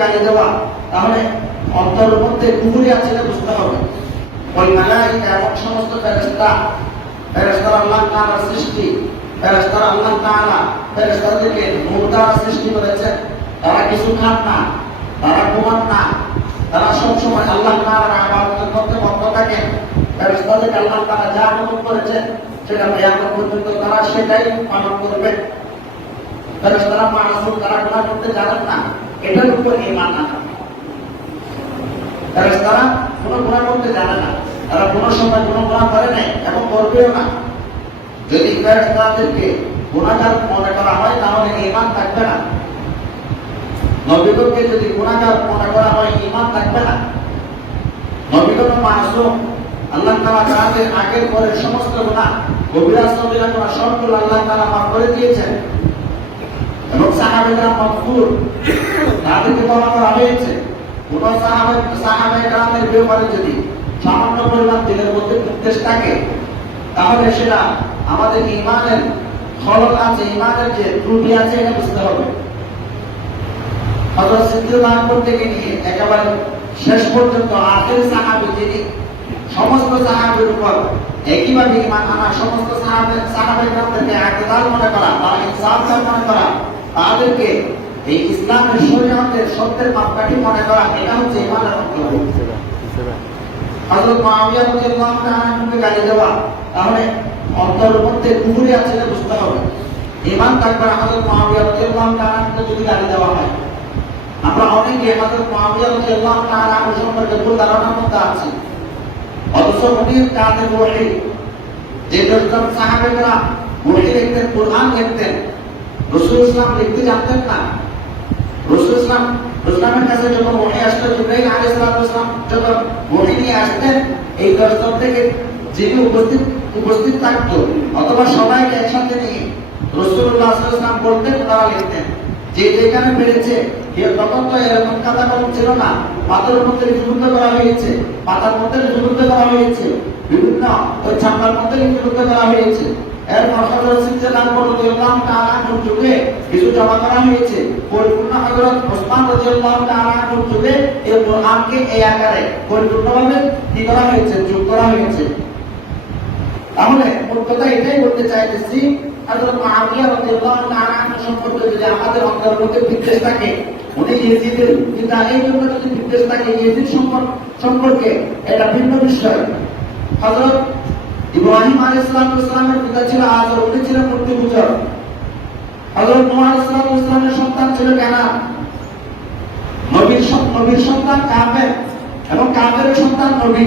গালি দেওয়া, তাহলে অন্তরের মধ্যে কুফরি আছে বুঝতে হবে। ওই মালাইকা এবং সমস্ত ফেরেশতা ফেরেশতারা আল্লাহ তাআলার সৃষ্টি ফেরেশতারা আল্লাহ তাআলা ফেরেশতাদেরকে নূর দ্বারা সৃষ্টি করেছেন। তারা কিছু খান না, তারা ঘুমান না, তারা সবসময় আল্লাহ তাআলার ইবাদতের মধ্যে মগ্ন থাকেন ফেরেশতাদেরকে আল্লাহ তাআলা যা হুকুম করেছেন, সেটা কিয়ামত পর্যন্ত তারা সেটাই পালন করবে। ফেরেশতারা মাসুম তারা গুনাহ করতে জানেন না। এটার উপর ঈমান আনা। ফেরেশতারা কোনো গুনাহ করতে জানে না। তারা কোনো সময় কোনো গুনাহ করে নাই এবং করবেও না। যদি ফেরেশতাদেরকে গুনাহগার মনে করা হয়, তাহলে ঈমান থাকবে না। নবীগণকে যদি গুনাহগার মনে করা হয় ঈমান থাকবে না। নবীগণ মাসুম। আল্লাহ তাআলা তাদের আগের পরে সমস্ত গুনাহ কবিরা সগীরা গুনাহ, সবগুলো আল্লাহ তাআলা মাফ করে দিয়েছেন। এবং সাহাবেরা মকবুল। তাদেরকে বলা হয়েছে কোন সাহাবে সাহাবে গ্রামের ব্যাপারে যদি সামান্য পরিমাণ দিনের মধ্যে নির্দেশ থাকে, তাহলে সেটা আমাদের ইমানের খলল আছে, ইমানের যে ত্রুটি আছে এটা বুঝতে হবে। হযরত সিদ্দিক আকবর থেকে নিয়ে একেবারে শেষ পর্যন্ত আখের সাহাবে যিনি, সমস্ত সাহাবের উপর একইভাবে ইমান আনা সমস্ত সাহাবে সাহাবে গ্রামদেরকে আকেদাল মনে করা তারা ইনসাফদার মনে করা তাদেরকে এই ইসলামের শরীয়তের সত্যের মাপকাঠি মনে করা, এটা হচ্ছে ইমানের অন্তর্ভুক্ত হযরত মুআবিয়া রাদিয়াল্লাহু তাআলাকে গালি দেওয়া, তাহলে অন্তরের মধ্যে কুফরি আছে বুঝতে হবে। ঈমান থাকবে হযরত মুআবিয়া রাদিয়াল্লাহু তাআলাকে যদি গালি দেওয়া হয়, আমরা অনেকে হযরত মুআবিয়া রাদিয়াল্লাহু তাআলা সম্পর্কে ভুল ধারণার মধ্যে আছি। অথচ উনি কাদের ওহী যে দশজন সাহাবেরা ওহী লিখতেন কোরআন লিখতেন রসুল ইসলাম লিখতে জানতেন না। রসুল ইসলাম ইসলামের কাছে যখন মহি আসতো ইব্রাহিম আলী ইসলাম ইসলাম যখন মহি নিয়ে আসতেন, এই দশজন থেকে যিনি উপস্থিত উপস্থিত থাকতো। অথবা সবাইকে একসাথে নিয়ে রসুল্লাহ ইসলাম বলতেন, তারা লিখতেন যে যেখানে কেউ তখন তো এরকম খাতা কলম ছিল না। পাতার মধ্যে লিপিবদ্ধ করা হয়েছে, পাতার মধ্যে লিপিবদ্ধ করা হয়েছে, বিভিন্ন ওই ছাপার মধ্যে লিপিবদ্ধ করা হয়েছে। হযরত সিদ্দিক আকবর রাদিয়াল্লাহু তাআলা আনহুর যুগে কিছু জমা করা হয়েছে। পরিপূর্ণ হযরত ওসমান যুগে এই কোরআনকে এই আকারে পরিপূর্ণভাবে কি করা হয়েছে, যোগ করা হয়েছে। তাহলে মোট কথা এটাই বলতে চাইতেছি সম্পর্কে যদি আমাদের অন্তরের মধ্যে বিদ্বেষ থাকে, উনি ইয়েজিদের কিন্তু এই জন্য যদি বিদ্বেষ থাকে, ইয়েজিদ সম্পর্কে এটা ভিন্ন বিষয়। হযরত ইব্রাহিম আলাইহিস সালামের পিতা ছিল আজর উনি ছিলেন মূর্তি পূজক হযরত নূহ আলাইহিস সালামের সন্তান ছিল কানান। নবীর নবীর সন্তান কাফের এবং কাফেরের সন্তান নবী।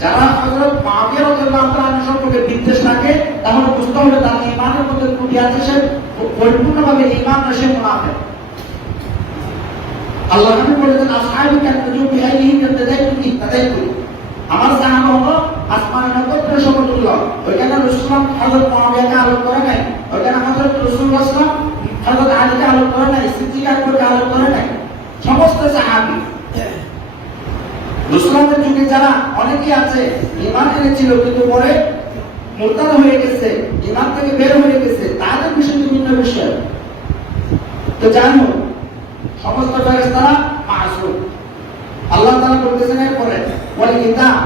যারা মুআবিয়া রাদিয়াল্লাহু সম্পর্কে বিদ্বেষ রাখে, তাহলে বুঝতে হবে তার ঈমানের মধ্যে ত্রুটি আছে সে পরিপূর্ণভাবে ঈমান মুনাফিক। আল্লাহ নবী বলেছেন, আসহাবি বিআইহি আমার সাহাবা হলো আসমানের ওইখানে রাসূলুল্লাহ হযরত আলোক করে নাই, ওইখানে হযরত সাল্লাল্লাহু হযরত আলীকে আলোক করে নাই সিদ্দিক আলোক করে নাই, সমস্ত সাহাবী। রসুলের যুগে যারা অনেকেই আছে ইমান এনেছিল, কিন্তু পরে মোরতাদ হয়ে গেছে ইমান থেকে বের হয়ে গেছে, তাদের বিষয় বিভিন্ন বিষয়। তো জানো, সমস্ত ফেরেশতারা মাসুম আল্লাহ তাআলা বলতেছেন, এরপরে বলে কিতাব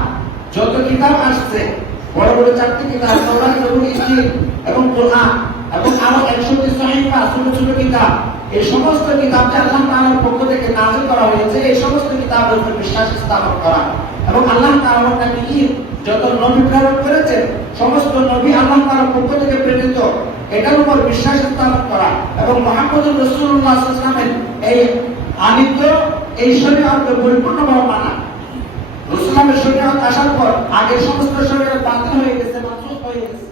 যত কিতাব আসছে, বড় বড় চারটি কিতাব এবং কোরআন, এবং আরও 100টি সহিফা ছোট ছোট কিতাব। এই সমস্ত কিতাব যে আল্লাহ তাআলার পক্ষ থেকে নাযিল করা হয়েছে। এই সমস্ত কিতাবের উপর বিশ্বাস স্থাপন করা। এবং আল্লাহ নামে ঈদ, যত নবী প্রেরণ করেছেন, সমস্ত নবী আল্লাহ তাআলার পক্ষ থেকে প্রেরিত। এটার উপর বিশ্বাস স্থাপন করা। এবং মুহাম্মদুর রাসূলুল্লাহ আলাইহি এই আনিত, এই শরীয়তকে পরিপূর্ণভাবে মানা। রসুলামের শরীয়ত আসার পর আগের সমস্ত শরীয়ত বাতিল হয়ে গেছে মানসুখ হয়ে গেছে।